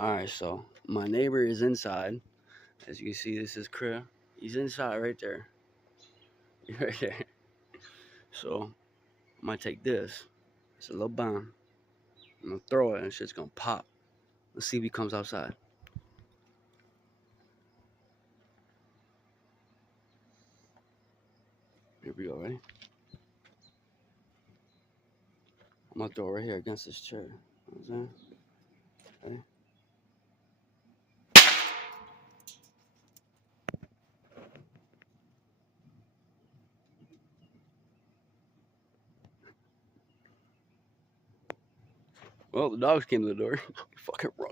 Alright, so my neighbor is inside. As you can see, this is crib. He's inside right there. Right there. So I'm gonna take this. It's a little bomb. I'm gonna throw it and shit's gonna pop. Let's see if he comes outside. Here we go, ready? I'm gonna throw it right here against this chair. You know what I'm saying? Ready? Well, the dogs came to the door. Fucking run.